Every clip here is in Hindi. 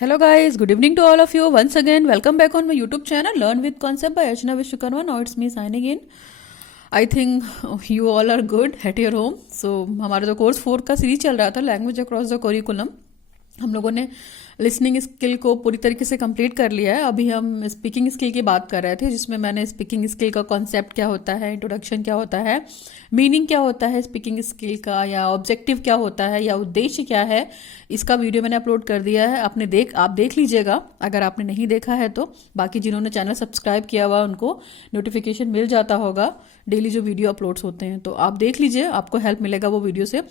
Hello guys, good evening to all of you. Once again, welcome back on my YouTube channel Learn with Concept by Archana Vishwakarma. Now it's me signing in. I think you all are good at your home. सो हमारा जो कोर्स 4 का सीरीज चल रहा था लैंग्वेज अक्रॉस द करिकुलम, हम लोगों ने लिसनिंग स्किल को पूरी तरीके से कंप्लीट कर लिया है. अभी हम स्पीकिंग स्किल की बात कर रहे थे, जिसमें मैंने स्पीकिंग स्किल का कॉन्सेप्ट क्या होता है, इंट्रोडक्शन क्या होता है, मीनिंग क्या होता है स्पीकिंग स्किल का, या ऑब्जेक्टिव क्या होता है, या उद्देश्य क्या है, इसका वीडियो मैंने अपलोड कर दिया है. आप देख लीजिएगा अगर आपने नहीं देखा है तो. बाकी जिन्होंने चैनल सब्सक्राइब किया हुआ उनको नोटिफिकेशन मिल जाता होगा डेली जो वीडियो अपलोड्स होते हैं, तो आप देख लीजिए, आपको हेल्प मिलेगा वो वीडियो से.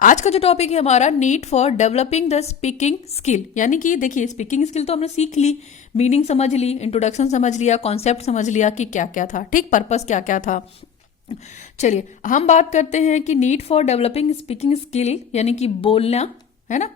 आज का जो टॉपिक है हमारा need for developing the speaking skill, यानी कि देखिए स्पीकिंग स्किल तो हमने सीख ली, मीनिंग समझ ली, इंट्रोडक्शन समझ लिया, कॉन्सेप्ट समझ लिया कि क्या क्या था, ठीक, पर्पस क्या क्या था. चलिए हम बात करते हैं कि need for developing speaking skill, यानी कि बोलना है ना,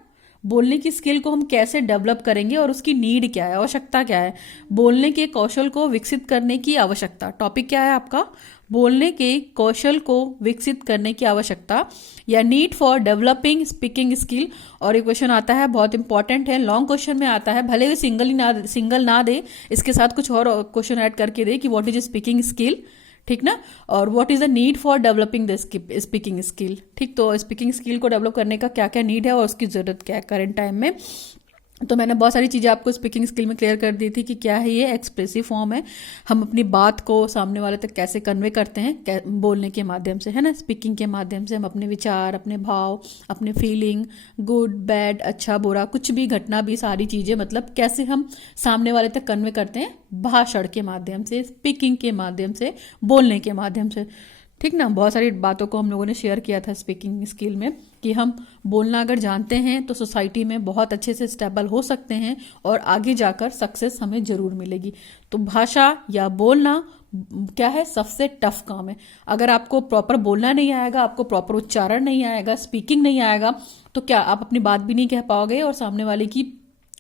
बोलने की स्किल को हम कैसे डेवलप करेंगे और उसकी नीड क्या है, आवश्यकता क्या है, बोलने के कौशल को विकसित करने की आवश्यकता. टॉपिक क्या है आपका, बोलने के कौशल को विकसित करने की आवश्यकता, या need for developing speaking skill. और एक क्वेश्चन आता है, बहुत इंपॉर्टेंट है, लॉन्ग क्वेश्चन में आता है, भले ही सिंगल ना दे, इसके साथ कुछ और क्वेश्चन ऐड करके दे कि व्हाट इज स्पीकिंग स्किल, ठीक ना, और what is the need for developing the speaking skill. ठीक, तो स्पीकिंग स्किल को डेवलप करने का क्या क्या नीड है और उसकी जरूरत क्या है करंट टाइम में. तो मैंने बहुत सारी चीज़ें आपको स्पीकिंग स्किल में क्लियर कर दी थी कि क्या है ये एक्सप्रेसिव फॉर्म है, हम अपनी बात को सामने वाले तक कैसे कन्वे करते हैं बोलने के माध्यम से, है ना, स्पीकिंग के माध्यम से हम अपने विचार, अपने भाव, अपने फीलिंग, गुड बैड, अच्छा बुरा, कुछ भी घटना भी, सारी चीज़ें मतलब कैसे हम सामने वाले तक कन्वे करते हैं भाषण के माध्यम से, स्पीकिंग के माध्यम से, बोलने के माध्यम से. ठीक ना, बहुत सारी बातों को हम लोगों ने शेयर किया था स्पीकिंग स्किल में कि हम बोलना अगर जानते हैं तो सोसाइटी में बहुत अच्छे से स्टेबल हो सकते हैं और आगे जाकर सक्सेस हमें जरूर मिलेगी. तो भाषा या बोलना क्या है, सबसे टफ काम है. अगर आपको प्रॉपर बोलना नहीं आएगा, आपको प्रॉपर उच्चारण नहीं आएगा, स्पीकिंग नहीं आएगा, तो क्या आप अपनी बात भी नहीं कह पाओगे और सामने वाले की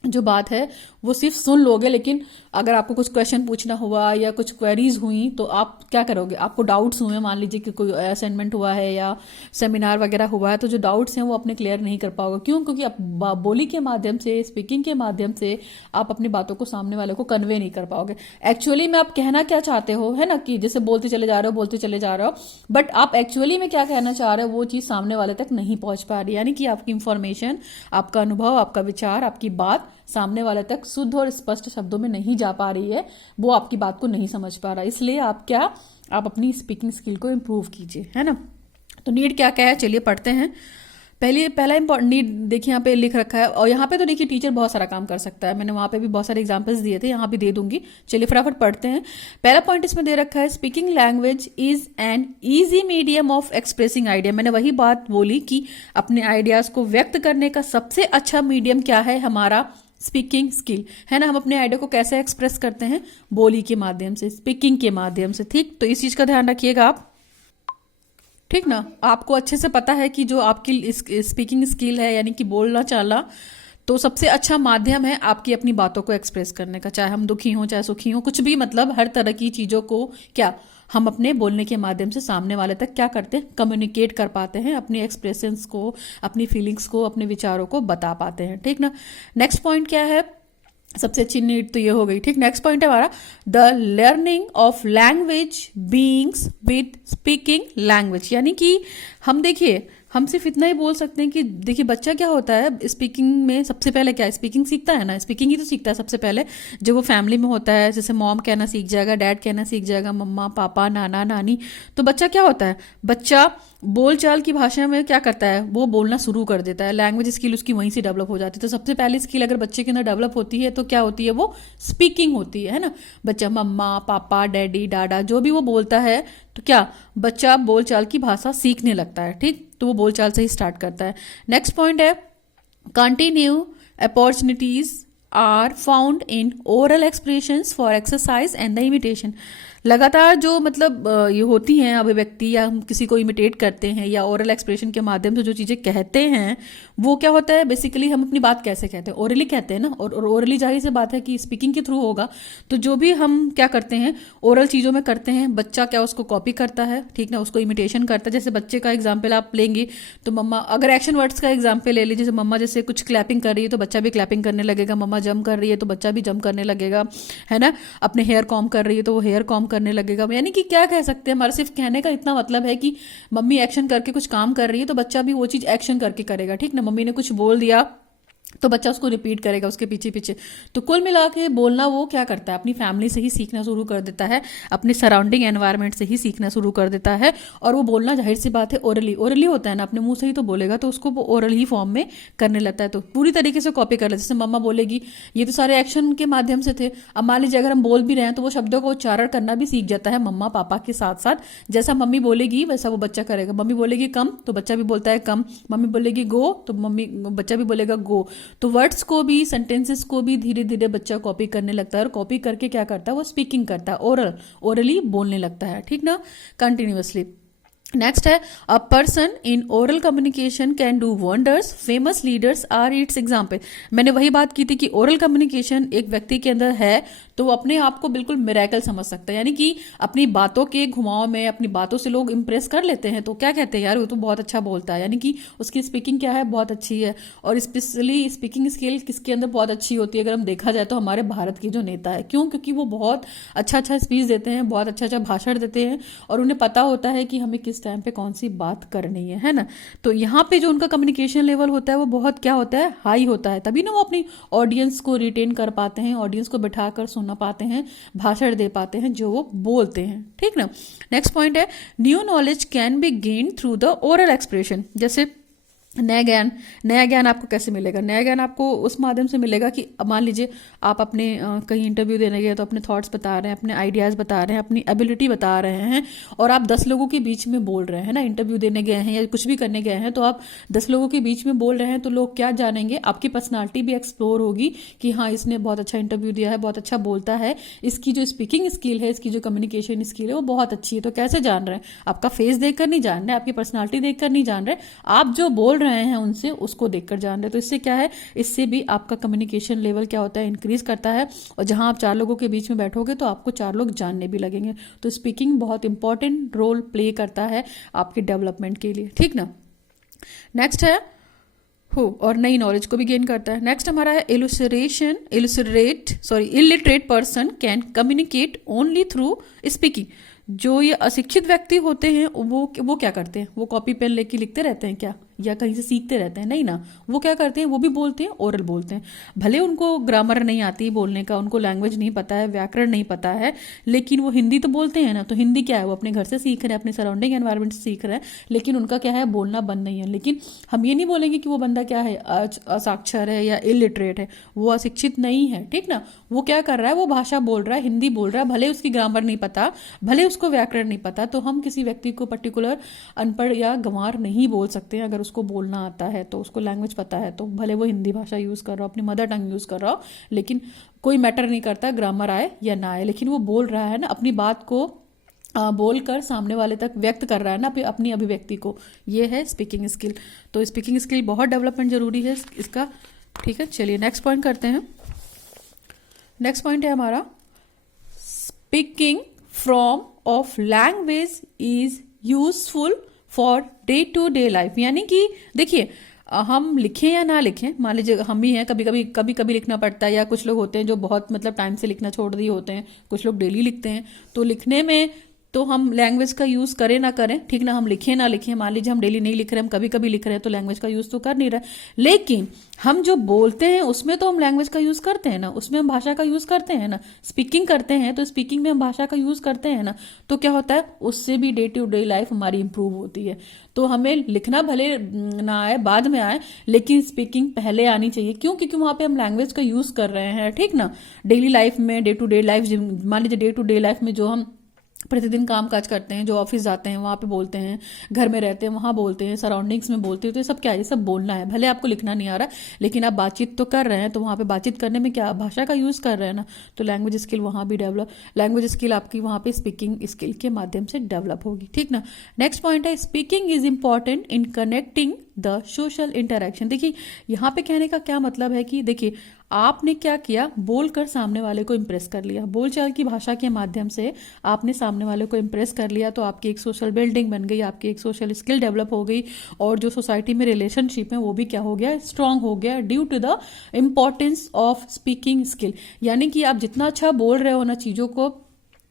जो बात है वो सिर्फ सुन लोगे. लेकिन अगर आपको कुछ क्वेश्चन पूछना हुआ या कुछ क्वेरीज हुई तो आप क्या करोगे, आपको डाउट्स हुए, मान लीजिए कि कोई असाइनमेंट हुआ है या सेमिनार वगैरह हुआ है, तो जो डाउट्स हैं वो अपने क्लियर नहीं कर पाओगे. क्यों? क्योंकि आप बोली के माध्यम से, स्पीकिंग के माध्यम से आप अपनी बातों को सामने वाले को कन्वे नहीं कर पाओगे. एक्चुअली में आप कहना क्या चाहते हो, है ना, कि जैसे बोलते चले जा रहे हो, बट आप एक्चुअली में क्या कहना चाह रहे हो वो चीज सामने वाले तक नहीं पहुंच पा रही, यानी कि आपकी इंफॉर्मेशन, आपका अनुभव, आपका विचार, आपकी बात सामने वाले तक शुद्ध और स्पष्ट शब्दों में नहीं जा पा रही है, वो आपकी बात को नहीं समझ पा रहा. इसलिए आप अपनी स्पीकिंग स्किल को इम्प्रूव कीजिए, है ना. तो नीड क्या क्या है, चलिए पढ़ते हैं. पहला इंपॉर्टेंट नीड देखिए यहाँ पे लिख रखा है, और यहाँ पे तो देखिए टीचर बहुत सारा काम कर सकता है, मैंने वहाँ पे भी बहुत सारे एग्जांपल्स दिए थे, यहाँ भी दे दूंगी. चलिए फटाफट पढ़ते हैं. पहला पॉइंट इसमें दे रखा है, speaking language is an easy medium of expressing idea. मैंने वही बात बोली कि अपने आइडियाज को व्यक्त करने का सबसे अच्छा मीडियम क्या है, हमारा स्पीकिंग स्किल, है ना. हम अपने आइडिया को कैसे एक्सप्रेस करते हैं, बोली के माध्यम से, स्पीकिंग के माध्यम से. ठीक, तो इस चीज का ध्यान रखिएगा आप, ठीक ना. आपको अच्छे से पता है कि जो आपकी स्पीकिंग स्किल है, यानी कि बोलना चालना, तो सबसे अच्छा माध्यम है आपकी अपनी बातों को एक्सप्रेस करने का, चाहे हम दुखी हों चाहे सुखी हों, कुछ भी, मतलब हर तरह की चीजों को क्या हम अपने बोलने के माध्यम से सामने वाले तक क्या करते हैं, कम्युनिकेट कर पाते हैं, अपनी एक्सप्रेशंस को, अपनी फीलिंग्स को, अपने विचारों को बता पाते हैं. ठीक ना. नेक्स्ट पॉइंट क्या है, सबसे अच्छी नीड तो ये हो गई. ठीक, नेक्स्ट पॉइंट है हमारा the learning of language beings with speaking language, यानी कि हम देखिए, हम सिर्फ इतना ही बोल सकते हैं कि देखिए बच्चा क्या होता है स्पीकिंग में, सबसे पहले क्या स्पीकिंग सीखता है ना, स्पीकिंग ही तो सीखता है सबसे पहले जब वो फैमिली में होता है. जैसे मॉम कहना सीख जाएगा, डैड कहना सीख जाएगा, मम्मा पापा नाना नानी. तो बच्चा क्या होता है, बच्चा बोलचाल की भाषा में क्या करता है, वो बोलना शुरू कर देता है, लैंग्वेज स्किल उसकी वहीं से डेवलप हो जाती है. तो सबसे पहली स्किल अगर बच्चे के अंदर डेवलप होती है तो क्या होती है, वो स्पीकिंग होती है ना. बच्चा मम्मा पापा डैडी डाडा जो भी वो बोलता है, तो क्या बच्चा बोलचाल की भाषा सीखने लगता है. ठीक, तो वो बोलचाल से ही स्टार्ट करता है. नेक्स्ट पॉइंट है, continue opportunities are found in oral expressions for exercise and the imitation. लगातार जो मतलब ये होती हैं अभिव्यक्ति, या हम किसी को इमिटेट करते हैं या ओरल एक्सप्रेशन के माध्यम से जो चीज़ें कहते हैं, वो क्या होता है बेसिकली हम अपनी बात कैसे कहते हैं, ओरली कहते हैं ना। और ओरली जाहिर सी बात है कि स्पीकिंग के थ्रू होगा। तो जो भी हम क्या करते हैं ओरल चीज़ों में करते हैं, बच्चा क्या उसको कॉपी करता है, ठीक ना, उसको इमिटेशन करता है। जैसे बच्चे का एग्जाम्पल आप लेंगे तो मम्मा, अगर एक्शन वर्ड्स का एग्जाम्पल ले लीजिए, जैसे मम्मा जैसे कुछ क्लैपिंग कर रही है तो बच्चा भी क्लैपिंग करने लगेगा, मम्मा जंप कर रही है तो बच्चा भी जंप करने लगेगा, है ना। अपने हेयर कॉम कर रही है तो वो हेयर कॉम करने लगेगा। यानी कि क्या कह सकते हैं, हमारा सिर्फ कहने का इतना मतलब है कि मम्मी एक्शन करके कुछ काम कर रही है तो बच्चा भी वो चीज एक्शन करके करेगा, ठीक ना। मम्मी ने कुछ बोल दिया तो बच्चा उसको रिपीट करेगा उसके पीछे पीछे। तो कुल मिला के बोलना वो क्या करता है, अपनी फैमिली से ही सीखना शुरू कर देता है, अपने सराउंडिंग एनवायरनमेंट से ही सीखना शुरू कर देता है। और वो बोलना जाहिर सी बात है ओरली ओरली होता है ना, अपने मुंह से ही तो बोलेगा, तो उसको वो ओरल ही फॉर्म में करने लगता है। तो पूरी तरीके से कॉपी कर लेता है। जैसे मम्मा बोलेगी, ये तो सारे एक्शन के माध्यम से थे। अब मान लीजिए अगर हम बोल भी रहे हैं तो वो शब्दों का उच्चारण करना भी सीख जाता है मम्मा पापा के साथ साथ। जैसा मम्मी बोलेगी वैसा वो बच्चा करेगा। मम्मी बोलेगी कम तो बच्चा भी बोलता है कम, मम्मी बोलेगी गो तो बच्चा भी बोलेगा गो। तो वर्ड्स को भी, सेंटेंसेस को भी धीरे धीरे बच्चा कॉपी करने लगता है, और कॉपी करके क्या करता है वो स्पीकिंग करता है, ओरली बोलने लगता है, ठीक ना, कंटिन्यूअसली। नेक्स्ट है a person in oral communication can do wonders, famous leaders are its example. मैंने वही बात की थी कि ओरल कम्युनिकेशन एक व्यक्ति के अंदर है तो वो अपने आप को बिल्कुल मिरेकल समझ सकता है। यानी कि अपनी बातों के घुमाव में, अपनी बातों से लोग इंप्रेस कर लेते हैं तो क्या कहते हैं, यार वो तो बहुत अच्छा बोलता है। यानी कि उसकी स्पीकिंग क्या है, बहुत अच्छी है। और स्पेशली स्पीकिंग स्किल किसके अंदर बहुत अच्छी होती है, अगर हम देखा जाए तो हमारे भारत के जो नेता है। क्यों? क्योंकि वो बहुत अच्छा अच्छा स्पीच देते हैं, बहुत अच्छा अच्छा भाषण देते हैं, और उन्हें पता होता है कि हमें किस टाइम पे कौन सी बात करनी है ना। तो यहाँ पे जो उनका कम्युनिकेशन लेवल होता है वो बहुत क्या होता है, हाई होता है। तभी ना वो अपनी ऑडियंस को रिटेन कर पाते हैं, ऑडियंस को बिठाकर सुनना पाते हैं, भाषण दे पाते हैं जो वो बोलते हैं, ठीक ना। नेक्स्ट पॉइंट है new knowledge can be gain through the oral expression. जैसे नया ज्ञान आपको कैसे मिलेगा, नया ज्ञान आपको उस माध्यम से मिलेगा कि मान लीजिए आप अपने कहीं इंटरव्यू देने गए तो अपने थॉट्स बता रहे हैं, अपने आइडियाज़ बता रहे हैं, अपनी एबिलिटी बता रहे हैं, और आप 10 लोगों के बीच में बोल रहे हैं ना, इंटरव्यू देने गए हैं या कुछ भी करने गए हैं तो आप 10 लोगों के बीच में बोल रहे हैं, तो लोग क्या जानेंगे, आपकी पर्सनालिटी भी एक्सप्लोर होगी कि हाँ इसने बहुत अच्छा इंटरव्यू दिया है, बहुत अच्छा बोलता है, इसकी जो स्पीकिंग स्किल है, इसकी जो कम्युनिकेशन स्किल है वो बहुत अच्छी है। तो कैसे जान रहे हैं, आपका फेस देखकर नहीं जान रहे, आपकी पर्सनालिटी देखकर नहीं जान रहे, आप जो बोल रहे हैं उनसे उसको देखकर जान रहे। तो इससे क्या है, इससे भी आपका कम्युनिकेशन लेवल क्या होता है, इंक्रीज करता है। और जहां आप 4 लोगों के बीच में बैठोगे तो आपको 4 लोग जानने भी लगेंगे। तो स्पीकिंग बहुत इंपॉर्टेंट रोल प्ले करता है आपके डेवलपमेंट के लिए, ठीक ना। नेक्स्ट है और नई नॉलेज को भी गेन करता है। नेक्स्ट हमारा है illiterate person can communicate only through speaking. जो ये अशिक्षित व्यक्ति होते हैं वो क्या करते हैं, वो कॉपी पेन लेके लिखते रहते हैं क्या, या कहीं से सीखते रहते हैं, नहीं ना। वो क्या करते हैं, वो भी बोलते हैं, ओरल बोलते हैं। भले उनको ग्रामर नहीं आती बोलने का, उनको लैंग्वेज नहीं पता है, व्याकरण नहीं पता है, लेकिन वो हिंदी तो बोलते हैं ना। तो हिंदी क्या है, वो अपने घर से सीख रहे हैं, अपने सराउंडिंग एनवायरनमेंट से सीख रहे हैं, लेकिन उनका क्या है, बोलना बंद नहीं है। लेकिन हम ये नहीं बोलेंगे कि वो बंदा क्या है, असाक्षर है या इलिटरेट है, वो अशिक्षित नहीं है, ठीक ना। वो क्या कर रहा है, वो भाषा बोल रहा है, हिंदी बोल रहा है, भले उसकी ग्रामर नहीं पता, भले उसको व्याकरण नहीं पता। तो हम किसी व्यक्ति को पर्टिकुलर अनपढ़ या गंवार नहीं बोल सकते हैं। अगर उसको बोलना आता है तो, उसको लैंग्वेज पता है, तो भले वो हिंदी भाषा यूज कर रहा हो, अपनी मदर टंग यूज कर रहा हो, लेकिन कोई मैटर नहीं करता ग्रामर आए या ना आए, लेकिन वो बोल रहा है ना, अपनी बात को बोलकर सामने वाले तक व्यक्त कर रहा है ना अपनी अभिव्यक्ति को। ये है स्पीकिंग स्किल। तो स्पीकिंग स्किल बहुत डेवलपमेंट जरूरी है इसका, ठीक है। चलिए नेक्स्ट पॉइंट करते हैं। नेक्स्ट पॉइंट है हमारा speaking from of language is useful for day to day life. यानी कि देखिए, हम लिखें या ना लिखें, मान लीजिए हम ही हैं, कभी कभी लिखना पड़ता है, या कुछ लोग होते हैं जो बहुत मतलब टाइम से लिखना छोड़ दिए होते हैं, कुछ लोग डेली लिखते हैं। तो लिखने में तो हम लैंग्वेज का यूज करें ना करें, ठीक ना, हम लिखें ना लिखें, मान लीजिए हम डेली नहीं लिख रहे, हम कभी कभी लिख रहे हैं, तो लैंग्वेज का यूज तो कर नहीं रहे। लेकिन हम जो बोलते हैं उसमें तो हम लैंग्वेज का यूज करते हैं ना, उसमें हम भाषा का यूज करते हैं ना, स्पीकिंग करते हैं तो स्पीकिंग में हम भाषा का यूज करते हैं ना। तो क्या होता है, उससे भी डे टू डे लाइफ हमारी इंप्रूव होती है। तो हमें लिखना भले ना आए, बाद में आए, लेकिन स्पीकिंग पहले आनी चाहिए। क्यों? क्योंकि वहां पे हम लैंग्वेज का यूज कर रहे हैं, ठीक ना। डेली लाइफ में, डे टू डे लाइफ, मान लीजिए डे टू डे लाइफ में जो हम प्रतिदिन काम काज करते हैं, जो ऑफिस जाते हैं वहाँ पे बोलते हैं, घर में रहते हैं वहाँ बोलते हैं, सराउंडिंग्स में बोलते हैं, तो ये सब क्या है, ये सब बोलना है। भले आपको लिखना नहीं आ रहा, लेकिन आप बातचीत तो कर रहे हैं, तो वहाँ पे बातचीत करने में क्या भाषा का यूज़ कर रहे हैं ना, तो लैंग्वेज स्किल वहाँ भी डेवलप, लैंग्वेज स्किल आपकी वहाँ पे स्पीकिंग स्किल के माध्यम से डेवलप होगी, ठीक ना। नेक्स्ट पॉइंट है speaking is important in connecting the social interaction. देखिए यहाँ पे कहने का क्या मतलब है कि देखिए आपने क्या किया, बोलकर सामने वाले को इम्प्रेस कर लिया, बोलचाल की भाषा के माध्यम से आपने सामने वाले को इम्प्रेस कर लिया, तो आपकी एक सोशल बिल्डिंग बन गई, आपकी एक सोशल स्किल डेवलप हो गई, और जो सोसाइटी में रिलेशनशिप है वो भी क्या हो गया, स्ट्रांग हो गया, due to the importance of speaking skill. यानी कि आप जितना अच्छा बोल रहे हो ना चीज़ों को,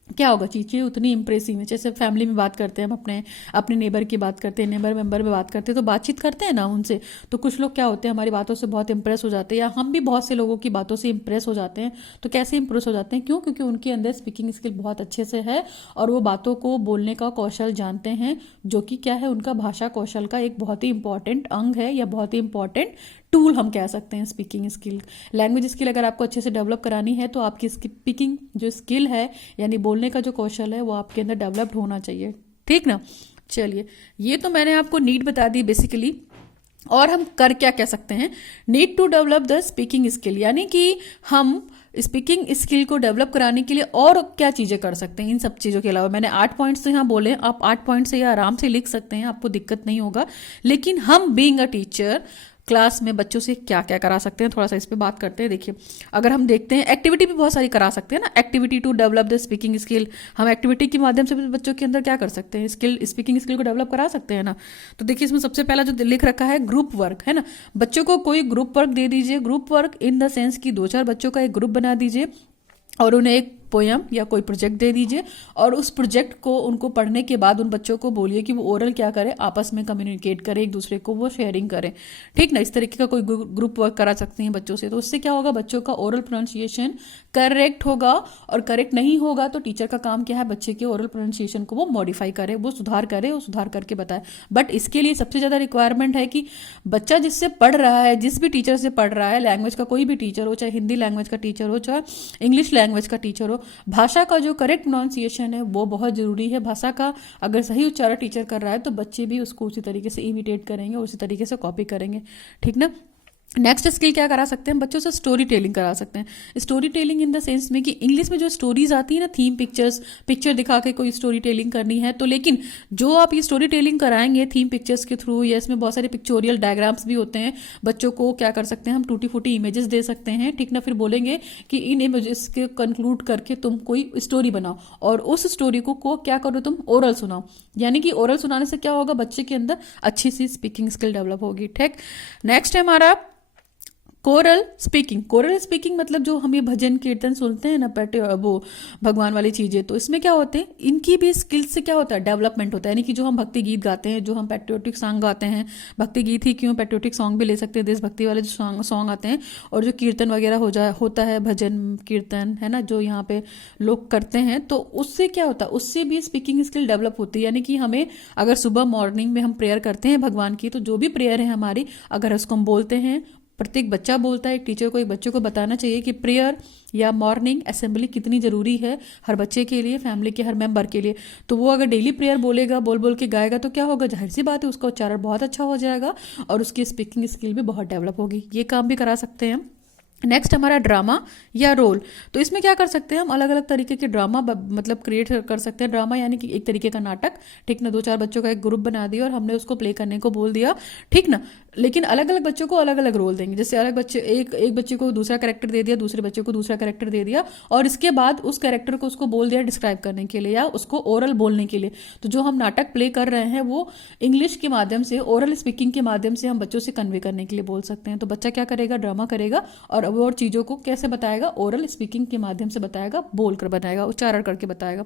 क्या होगा, चीज़ें उतनी इंप्रेसिव है। जैसे फैमिली में बात करते हैं हम, अपने अपने नेबर की बात करते हैं, नेबर मेंबर में बात करते हैं, तो बातचीत करते हैं ना उनसे, तो कुछ लोग क्या होते हैं हमारी बातों से बहुत इंप्रेस हो जाते हैं, या हम भी बहुत से लोगों की बातों से इंप्रेस हो जाते हैं। तो कैसे इंप्रेस हो जाते हैं, क्यों, क्योंकि उनके अंदर स्पीकिंग स्किल बहुत अच्छे से है, और वो बातों को बोलने का कौशल जानते हैं, जो कि क्या है, उनका भाषा कौशल का एक बहुत ही इंपॉर्टेंट अंग है, या बहुत ही इंपॉर्टेंट टूल हम कह सकते हैं स्पीकिंग स्किल। लैंग्वेज स्किल अगर आपको अच्छे से डेवलप करानी है, तो आपकी स्पीकिंग जो स्किल है, यानी बोलने का जो कौशल है, वो आपके अंदर डेवलप्ड होना चाहिए, ठीक ना। चलिए, ये तो मैंने आपको नीड बता दी बेसिकली। और हम कर क्या कह सकते हैं, need to develop the speaking skill, यानी कि हम स्पीकिंग स्किल को डेवलप कराने के लिए और क्या चीज़ें कर सकते हैं इन सब चीज़ों के अलावा। मैंने 8 पॉइंट्स तो यहाँ बोले, आप 8 पॉइंट से ये आराम से लिख सकते हैं, आपको दिक्कत नहीं होगा। लेकिन हम बीइंग अ टीचर क्लास में बच्चों से क्या क्या करा सकते हैं, थोड़ा सा इस पे बात करते हैं। देखिए, अगर हम देखते हैं एक्टिविटी भी बहुत सारी करा सकते हैं ना, activity to develop the speaking skill, हम एक्टिविटी के माध्यम से भी बच्चों के अंदर क्या कर सकते हैं, स्किल, स्पीकिंग स्किल को डेवलप करा सकते हैं ना। तो देखिए, इसमें सबसे पहला जो लिख रखा है ग्रुप वर्क, है ना। बच्चों को कोई ग्रुप वर्क दे दीजिए, group work in the sense कि 2-4 बच्चों का एक ग्रुप बना दीजिए, और उन्हें एक पोयम या कोई प्रोजेक्ट दे दीजिए, और उस प्रोजेक्ट को उनको पढ़ने के बाद उन बच्चों को बोलिए कि वो ओरल क्या करें, आपस में कम्युनिकेट करें, एक दूसरे को वो शेयरिंग करें, ठीक ना। इस तरीके का कोई ग्रुप वर्क करा सकते हैं बच्चों से, तो उससे क्या होगा, बच्चों का ओरल प्रोनाउंसिएशन करेक्ट होगा, और करेक्ट नहीं होगा तो टीचर का काम क्या है, बच्चे के ओरल प्रोनाउंसिएशन को वो मॉडिफाई करे, वो सुधार करे, वो सुधार करके बताए। बट इसके लिए सबसे ज़्यादा रिक्वायरमेंट है कि बच्चा जिससे पढ़ रहा है, जिस भी टीचर से पढ़ रहा है, लैंग्वेज का कोई भी टीचर हो, चाहे हिंदी लैंग्वेज का टीचर हो, चाहे इंग्लिश लैंग्वेज का टीचर हो, भाषा का जो करेक्ट प्रोनाउंसिएशन है वो बहुत जरूरी है। भाषा का अगर सही उच्चारण टीचर कर रहा है, तो बच्चे भी उसको उसी तरीके से इमिटेट करेंगे, उसी तरीके से कॉपी करेंगे, ठीक ना। नेक्स्ट स्किल क्या करा सकते हैं, बच्चों से स्टोरी टेलिंग करा सकते हैं। Story telling in the sense में कि इंग्लिश में जो स्टोरीज आती है ना, थीम पिक्चर्स, पिक्चर दिखा के कोई स्टोरी टेलिंग करनी है, तो लेकिन जो आप ये स्टोरी टेलिंग कराएंगे थीम पिक्चर्स के थ्रू, या इसमें बहुत सारे पिक्चोरियल डायग्राम्स भी होते हैं, बच्चों को क्या कर सकते हैं, हम टूटी फूटी इमेजेस दे सकते हैं, ठीक ना। फिर बोलेंगे कि इन इमेजेस के कंक्लूड करके तुम कोई स्टोरी बनाओ, और उस स्टोरी को क्या करो, तुम ओरल सुनाओ। यानी कि ओरल सुनाने से क्या होगा, बच्चे के अंदर अच्छी सी स्पीकिंग स्किल डेवलप होगी, ठीक। नेक्स्ट है हमारा कोरल स्पीकिंग। कोरल स्पीकिंग मतलब जो हम ये भजन कीर्तन सुनते हैं ना, वो भगवान वाली चीज़ें, तो इसमें क्या होते हैं, इनकी भी स्किल्स से क्या होता है, डेवलपमेंट होता है। यानी कि जो हम भक्ति गीत गाते हैं, जो हम पैट्रियोटिक सॉन्ग गाते हैं, भक्ति गीत ही क्यों, पैट्रियोटिक सॉन्ग भी ले सकते हैं, देशभक्ति वाले जो सॉन्ग आते हैं, और जो कीर्तन वगैरह होता है, भजन कीर्तन, है ना, जो यहाँ पे लोग करते हैं, तो उससे क्या होता है, उससे भी स्पीकिंग स्किल डेवलप होती है। यानी कि हमें अगर सुबह मॉर्निंग में हम प्रेयर करते हैं भगवान की, तो जो भी प्रेयर है हमारी, अगर उसको हम बोलते हैं, प्रत्येक बच्चा बोलता है, एक टीचर को एक बच्चे को बताना चाहिए कि प्रेयर या मॉर्निंग असेंबली कितनी ज़रूरी है हर बच्चे के लिए, फैमिली के हर मेंबर के लिए। तो वो अगर डेली प्रेयर बोलेगा, बोल बोल के गाएगा, तो क्या होगा, जाहिर सी बात है उसका उच्चारण बहुत अच्छा हो जाएगा, और उसकी स्पीकिंग स्किल भी बहुत डेवलप होगी। ये काम भी करा सकते हैं हम। नेक्स्ट हमारा ड्रामा या रोल। तो इसमें क्या कर सकते हैं हम, अलग अलग तरीके के ड्रामा मतलब क्रिएट कर सकते हैं। ड्रामा यानी कि एक तरीके का नाटक, ठीक ना। 2-4 बच्चों का एक ग्रुप बना दिया और हमने उसको प्ले करने को बोल दिया, ठीक ना। लेकिन अलग अलग बच्चों को अलग अलग रोल देंगे। जैसे अलग बच्चे, एक बच्चे को दूसरा कैरेक्टर दे दिया, दूसरे बच्चे को दूसरा कैरेक्टर दे दिया, और इसके बाद उस कैरेक्टर को उसको बोल दिया डिस्क्राइब करने के लिए, या उसको ओरल बोलने के लिए। तो जो हम नाटक प्ले कर रहे हैं वो इंग्लिश के माध्यम से, ओरल स्पीकिंग के माध्यम से हम बच्चों से कन्वे करने के लिए बोल सकते हैं। तो बच्चा क्या करेगा, ड्रामा करेगा, और चीज़ों को कैसे बताएगा, ओरल स्पीकिंग के माध्यम से बताएगा, बोल कर बताएगा, उच्चारण करके बताएगा।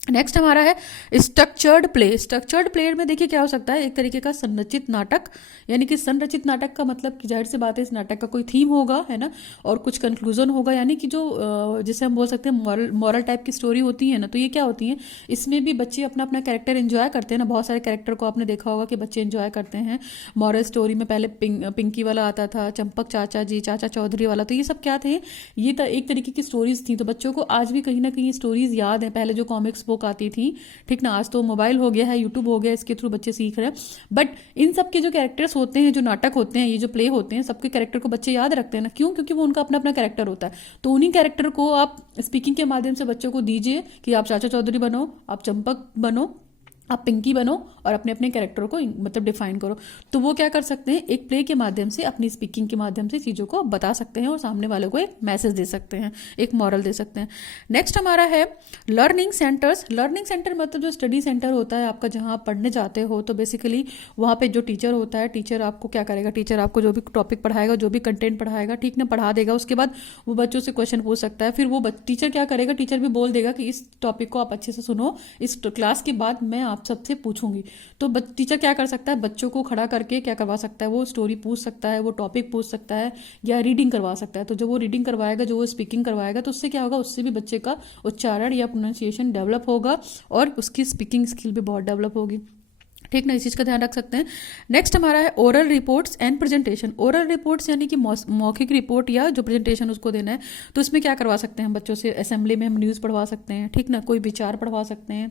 नेक्स्ट हमारा है स्ट्रक्चर्ड प्ले। स्ट्रक्चर्ड प्ले में देखिए क्या हो सकता है, एक तरीके का संरचित नाटक। यानी कि संरचित नाटक का मतलब कि जाहिर सी बात है, इस नाटक का कोई थीम होगा, है ना, और कुछ कंक्लूजन होगा। यानी कि जो जिसे हम बोल सकते हैं मॉरल टाइप की स्टोरी होती है ना, तो ये क्या होती है, इसमें भी बच्चे अपना अपना कैरेक्टर एंजॉय करते हैं ना। बहुत सारे कैरेक्टर को आपने देखा होगा कि बच्चे एंजॉय करते हैं। मॉरल स्टोरी में पहले पिंकी वाला आता था, चंपक चाचा जी, चाचा चौधरी वाला, तो ये सब क्या थे, ये एक तरीके की स्टोरीज थी। तो बच्चों को आज भी कहीं ना कहीं स्टोरीज याद है, पहले जो कॉमिक्स बुक आती थी, ठीक ना। आज तो मोबाइल हो गया है, यूट्यूब हो गया, इसके थ्रू बच्चे सीख रहे हैं। बट इन सब के जो कैरेक्टर्स होते हैं, जो नाटक होते हैं, ये जो प्ले होते हैं, सबके कैरेक्टर को बच्चे याद रखते हैं ना। क्यों? क्योंकि वो उनका अपना अपना कैरेक्टर होता है। तो उन्हीं कैरेक्टर को आप स्पीकिंग के माध्यम से बच्चों को दीजिए कि आप चाचा चौधरी बनो, आप चंपक बनो, आप पिंकी बनो और अपने अपने कैरेक्टर को मतलब डिफाइन करो। तो वो क्या कर सकते हैं, एक प्ले के माध्यम से, अपनी स्पीकिंग के माध्यम से चीज़ों को बता सकते हैं और सामने वाले को एक मैसेज दे सकते हैं, एक मॉरल दे सकते हैं। नेक्स्ट हमारा है लर्निंग सेंटर्स। लर्निंग सेंटर मतलब जो स्टडी सेंटर होता है आपका, जहाँ आप पढ़ने जाते हो, तो बेसिकली वहाँ पे जो टीचर होता है, टीचर आपको क्या करेगा, टीचर आपको जो भी टॉपिक पढ़ाएगा, जो भी कंटेंट पढ़ाएगा, ठीक ना, पढ़ा देगा। उसके बाद वो बच्चों से क्वेश्चन पूछ सकता है। फिर वो टीचर क्या करेगा, टीचर भी बोल देगा कि इस टॉपिक को आप अच्छे से सुनो, इस क्लास के बाद मैं आप सबसे पूछूंगी। तो टीचर क्या कर सकता है, बच्चों को खड़ा करके क्या करवा सकता है, वो स्टोरी पूछ सकता है, वो टॉपिक पूछ सकता है, या रीडिंग करवा सकता है। तो जो वो रीडिंग करवाएगा, जो वो स्पीकिंग करवाएगा, तो उससे क्या होगा, उससे भी बच्चे का उच्चारण या प्रोनाउंसिएशन डेवलप होगा और उसकी स्पीकिंग स्किल भी बहुत डेवलप होगी, ठीक ना। इस चीज़ का ध्यान रख सकते हैं। नेक्स्ट हमारा है oral reports and presentation. Oral reports यानी कि मौखिक रिपोर्ट या जो प्रेजेंटेशन उसको देना है, तो इसमें क्या करवा सकते हैं बच्चों से, असेंबली में हम न्यूज़ पढ़वा सकते हैं, ठीक ना, कोई विचार पढ़वा सकते हैं,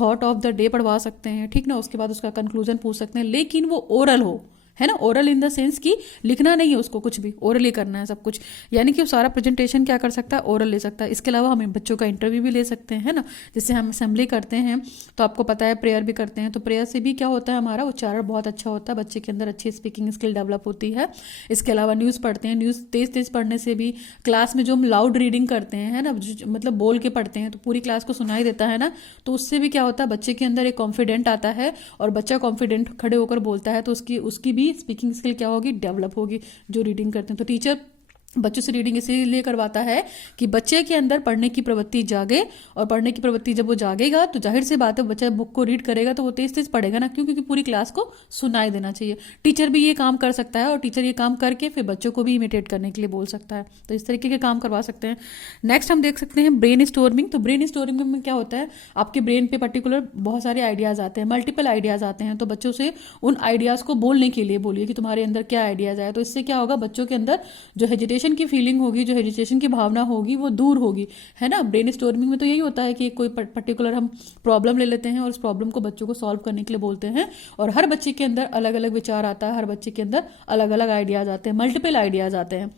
थॉट ऑफ द डे पढ़वा सकते हैं, ठीक ना। उसके बाद उसका कंक्लूजन पूछ सकते हैं, लेकिन वो ओरल हो, है ना। ओरल इन द सेंस कि लिखना नहीं है उसको, कुछ भी ओरली करना है सब कुछ। यानी कि वो सारा प्रेजेंटेशन क्या कर सकता है, ओरल ले सकता है। इसके अलावा हम बच्चों का इंटरव्यू भी ले सकते हैं, है ना। जैसे हम असेंबली करते हैं तो आपको पता है प्रेयर भी करते हैं, तो प्रेयर से भी क्या होता है, हमारा उच्चारण बहुत अच्छा होता है, बच्चे के अंदर अच्छी स्पीकिंग स्किल डेवलप होती है। इसके अलावा न्यूज़ पढ़ते हैं, न्यूज़ तेज तेज पढ़ने से भी, क्लास में जो हम लाउड रीडिंग करते हैं, है ना, मतलब बोल के पढ़ते हैं तो पूरी क्लास को सुनाई देता है ना, तो उससे भी क्या होता है, बच्चे के अंदर एक कॉन्फिडेंट आता है और बच्चा कॉन्फिडेंट खड़े होकर बोलता है, तो उसकी भी स्पीकिंग स्किल क्या होगी, डेवलप होगी, जो रीडिंग करते हैं। तो टीचर बच्चों से रीडिंग इसीलिए करवाता है कि बच्चे के अंदर पढ़ने की प्रवृत्ति जागे, और पढ़ने की प्रवृत्ति जब वो जागेगा तो जाहिर सी बात है बच्चा बुक को रीड करेगा तो वो तेज तेज पढ़ेगा ना। क्यों? क्योंकि पूरी क्लास को सुनाई देना चाहिए। टीचर भी ये काम कर सकता है और टीचर ये काम करके फिर बच्चों को भी इमिटेट करने के लिए बोल सकता है। तो इस तरीके के काम करवा सकते हैं। नेक्स्ट हम देख सकते हैं ब्रेन स्टोर्मिंग। तो ब्रेन स्टोर्मिंग में क्या होता है, आपके ब्रेन पे पर्टिकुलर बहुत सारे आइडियाज़ आते हैं, मल्टीपल आइडियाज़ आते हैं, तो बच्चों से उन आइडियाज़ को बोलने के लिए बोलिए कि तुम्हारे अंदर क्या आइडियाज़ आए। तो इससे क्या होगा, बच्चों के अंदर जो हेजिटेशन की फीलिंग होगी, जो हेजिटेशन की भावना होगी, वो दूर होगी, है ना। ब्रेन स्टोर्मिंग में तो यही होता है कि कोई पर्टिकुलर हम प्रॉब्लम ले लेते हैं और उस प्रॉब्लम को बच्चों को सॉल्व करने के लिए बोलते हैं, और हर बच्चे के अंदर अलग अलग विचार आता है, हर बच्चे के अंदर अलग अलग आइडियाज आते हैं, मल्टीपल आइडियाज आते हैं।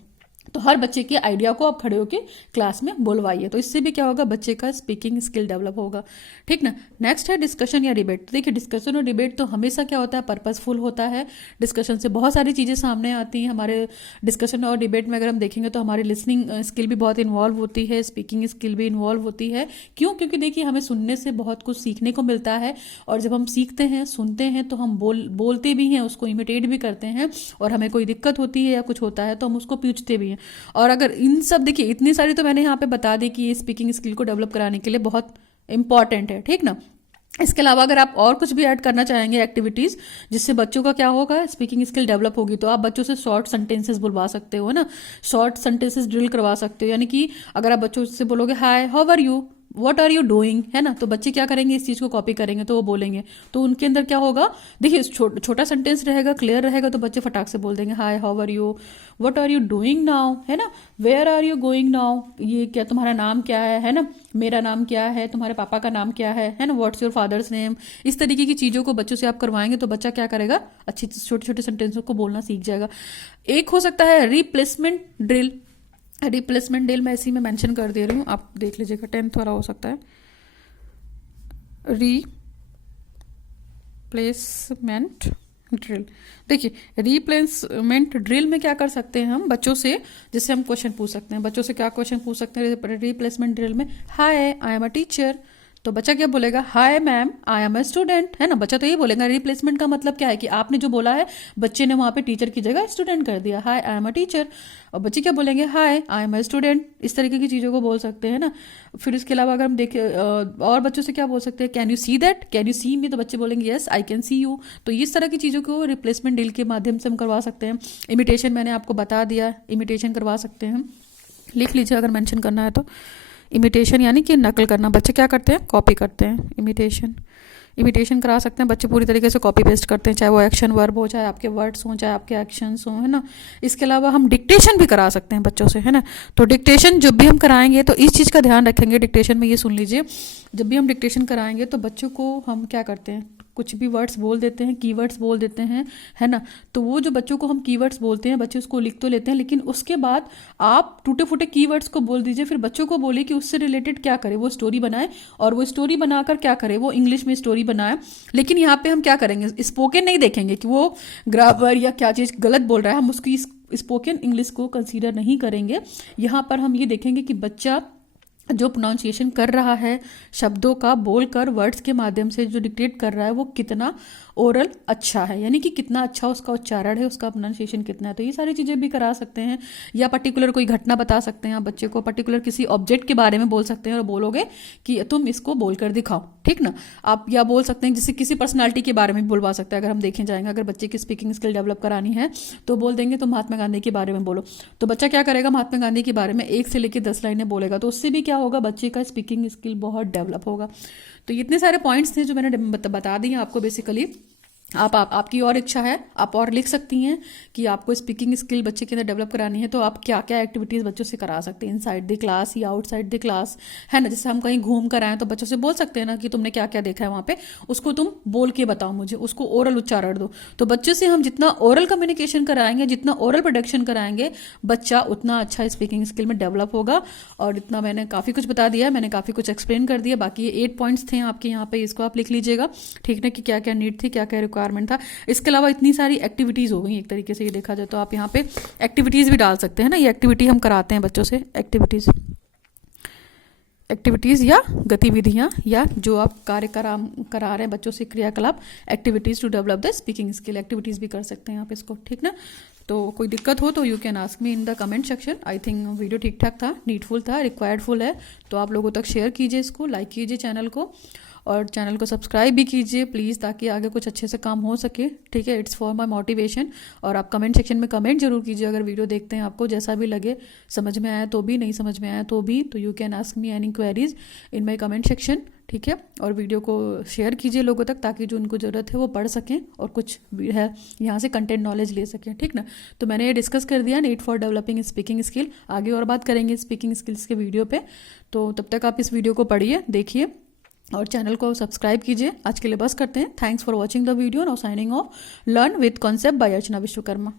तो हर बच्चे के आइडिया को आप खड़े होकर क्लास में बोलवाइए, तो इससे भी क्या होगा, बच्चे का स्पीकिंग स्किल डेवलप होगा, ठीक ना। नेक्स्ट है डिस्कशन या डिबेट। देखिए डिस्कशन और डिबेट तो हमेशा क्या होता है, पर्पसफुल होता है। डिस्कशन से बहुत सारी चीज़ें सामने आती हैं। हमारे डिस्कशन और डिबेट में अगर हम देखेंगे तो हमारी लिसनिंग स्किल भी बहुत इन्वॉल्व होती है, स्पीकिंग स्किल भी इन्वॉल्व होती है। क्यों? क्योंकि देखिए हमें सुनने से बहुत कुछ सीखने को मिलता है, और जब हम सीखते हैं, सुनते हैं, तो हम बोलते भी हैं, उसको इमिटेट भी करते हैं, और हमें कोई दिक्कत होती है या कुछ होता है तो हम उसको पूछते भी हैं। और अगर इन सब, देखिए इतनी सारी तो मैंने यहाँ पे बता दी कि ये स्पीकिंग स्किल को डेवलप कराने के लिए बहुत इंपॉर्टेंट है, ठीक ना। इसके अलावा अगर आप और कुछ भी ऐड करना चाहेंगे एक्टिविटीज़, जिससे बच्चों का क्या होगा, स्पीकिंग स्किल डेवलप होगी, तो आप बच्चों से शॉर्ट सेंटेंसेस बुलवा सकते हो ना, शॉर्ट सेंटेंसेस ड्रिल करवा सकते हो। यानी कि अगर आप बच्चों से बोलोगे hi, how are you, what are you doing, है ना, तो बच्चे क्या करेंगे, इस चीज़ को कॉपी करेंगे, तो वो बोलेंगे, तो उनके अंदर क्या होगा, देखिए छोटा सेंटेंस रहेगा, क्लियर रहेगा, तो बच्चे फटाक से बोल देंगे hi, how are you, what are you doing now, है ना, where are you going now, ये क्या, तुम्हारा नाम क्या है ना, मेरा नाम क्या है, तुम्हारे पापा का नाम क्या है ना, व्हाट्स योर फादर्स नेम। इस तरीके की चीज़ों को बच्चों से आप करवाएंगे तो बच्चा क्या करेगा, अच्छी छोटे छोटे सेंटेंसों को बोलना सीख जाएगा। एक हो सकता है रिप्लेसमेंट ड्रिल। रिप्लेसमेंट ड्रिल मैं इसी में मेंशन कर दे रही हूँ, आप देख लीजिएगा, 10th वाला हो सकता है। रिप्लेसमेंट ड्रिल, देखिए रिप्लेसमेंट ड्रिल में क्या कर सकते हैं हम बच्चों से, जैसे हम क्वेश्चन पूछ सकते हैं। बच्चों से क्या क्वेश्चन पूछ सकते हैं रिप्लेसमेंट ड्रिल में, हाय आई एम अ टीचर, तो बच्चा क्या बोलेगा, hi ma'am I am a student, है ना। बच्चा तो यही बोलेगा। रिप्लेसमेंट का मतलब क्या है कि आपने जो बोला है, बच्चे ने वहाँ पे टीचर की जगह स्टूडेंट कर दिया, हाय आई एम अ टीचर, और बच्चे क्या बोलेंगे, हाय आई एम अ स्टूडेंट। इस तरीके की चीज़ों को बोल सकते हैं ना। फिर इसके अलावा अगर हम देखें और बच्चों से क्या बोल सकते हैं, can you see that, can you see me, तो बच्चे बोलेंगे yes I can see you. तो इस तरह की चीज़ों को रिप्लेसमेंट ड्रिल के माध्यम से हम करवा सकते हैं। इमिटेशन मैंने आपको बता दिया, इमिटेशन करवा सकते हैं, लिख लीजिए अगर मेंशन करना है तो। इमिटेशन यानी कि नकल करना, बच्चे क्या करते हैं, कॉपी करते हैं, इमिटेशन। इमिटेशन करा सकते हैं, बच्चे पूरी तरीके से कॉपी पेस्ट करते हैं, चाहे वो एक्शन वर्ब हो, चाहे आपके वर्ड्स हों, चाहे आपके एक्शंस हों, है ना। इसके अलावा हम डिक्टेशन भी करा सकते हैं बच्चों से, है ना। तो डिक्टेशन जब भी हम कराएंगे तो इस चीज़ का ध्यान रखेंगे, डिक्टेशन में ये सुन लीजिए, जब भी हम डिक्टेशन कराएंगे तो बच्चों को हम क्या करते हैं, कुछ भी वर्ड्स बोल देते हैं, कीवर्ड्स बोल देते हैं, है ना। तो वो जो बच्चों को हम कीवर्ड्स बोलते हैं, बच्चे उसको लिख तो लेते हैं, लेकिन उसके बाद आप टूटे फूटे कीवर्ड्स को बोल दीजिए, फिर बच्चों को बोलिए कि उससे रिलेटेड क्या करे, वो स्टोरी बनाए, और वो स्टोरी बनाकर क्या करे, वो इंग्लिश में स्टोरी बनाए। लेकिन यहाँ पे हम क्या करेंगे, स्पोकन नहीं देखेंगे कि वो ग्रामर या क्या चीज़ गलत बोल रहा है, हम उसकी स्पोकन इंग्लिश को कंसीडर नहीं करेंगे। यहाँ पर हम ये देखेंगे कि बच्चा जो प्रोनाउंसिएशन कर रहा है शब्दों का, बोलकर वर्ड्स के माध्यम से जो डिक्टेट कर रहा है, वो कितना ओरल अच्छा है, यानी कि कितना अच्छा उसका उच्चारण है, उसका प्रोनाउंसिएशन कितना है। तो ये सारी चीज़ें भी करा सकते हैं। या पर्टिकुलर कोई घटना बता सकते हैं आप बच्चे को, पर्टिकुलर किसी ऑब्जेक्ट के बारे में बोल सकते हैं और बोलोगे कि तुम इसको बोलकर दिखाओ, ठीक ना। आप या बोल सकते हैं जैसे किसी पर्सनालिटी के बारे में बुलवा सकते हैं। अगर हम देखें जाएंगे, अगर बच्चे की स्पीकिंग स्किल डेवलप करानी है तो बोल देंगे तो महात्मा गांधी के बारे में बोलो, तो बच्चा क्या करेगा, महात्मा गांधी के बारे में 1 से लेकर 10 लाइनें बोलेगा, तो उससे भी क्या होगा, बच्चे का स्पीकिंग स्किल बहुत डेवलप होगा। तो इतने सारे पॉइंट्स थे जो मैंने बता दिए आपको। बेसिकली आपकी और इच्छा है, आप और लिख सकती हैं कि आपको स्पीकिंग स्किल बच्चे के अंदर डेवलप करानी है, तो आप क्या क्या एक्टिविटीज़ बच्चों से करा सकते हैं, इनसाइड द क्लास या आउटसाइड द क्लास, है ना। जैसे हम कहीं घूम कर आए तो बच्चों से बोल सकते हैं ना कि तुमने क्या क्या देखा है वहाँ पे, उसको तुम बोल के बताओ मुझे, उसको ओरल उच्चारण दो। तो बच्चों से हम जितना ओरल कम्युनिकेशन कराएंगे, जितना ओरल प्रोडक्शन कराएंगे, बच्चा उतना अच्छा स्पीकिंग स्किल में डेवलप होगा। और इतना मैंने काफ़ी कुछ बता दिया, मैंने काफ़ी कुछ एक्सप्लेन कर दिया। बाकी ये 8 पॉइंट्स थे आपके यहाँ पे, इसको आप लिख लीजिएगा, ठीक है, कि क्या क्या नीड थी, क्या क्या रिक्वायरमेंट था। इसके अलावा इतनी सारी एक्टिविटीज़ हो गई एक तरीके से ये देखा जाए तो, आप यहाँ पे एक्टिविटीज़ भी डाल सकते हैं ना। ये एक्टिविटी हम कराते हैं बच्चों से, एक्टिविटीज़ या गतिविधियाँ, या जो आप कार्य करा रहे हैं बच्चों से, क्रियाकलाप, activities to develop the speaking skill, activities भी कर सकते हैं आप इसको, ठीक ना। तो कोई दिक्कत हो तो you can ask me in the comment section. I think video ठीक ठाक था, नीडफुल था, रिक्वायर्डफुल है, तो आप लोगों तक शेयर कीजिए इसको, लाइक कीजिए चैनल को, और चैनल को सब्सक्राइब भी कीजिए प्लीज़, ताकि आगे कुछ अच्छे से काम हो सके, ठीक है। It's for my motivation. और आप कमेंट सेक्शन में कमेंट जरूर कीजिए अगर वीडियो देखते हैं, आपको जैसा भी लगे, समझ में आया तो भी, नहीं समझ में आया तो भी, तो you can ask me any queries in my comment section, ठीक है। और वीडियो को शेयर कीजिए लोगों तक, ताकि जो उनको ज़रूरत है वो पढ़ सकें और कुछ भी है यहाँ से कंटेंट नॉलेज ले सकें, ठीक ना। तो मैंने ये डिस्कस कर दिया need for developing speaking skill. आगे और बात करेंगे स्पीकिंग स्किल्स के वीडियो पे, तो तब तक आप इस वीडियो को पढ़िए, देखिए और चैनल को सब्सक्राइब कीजिए। आज के लिए बस करते हैं। Thanks for watching the video. Now signing off. Learn with concept bye Archana Vishwakarma.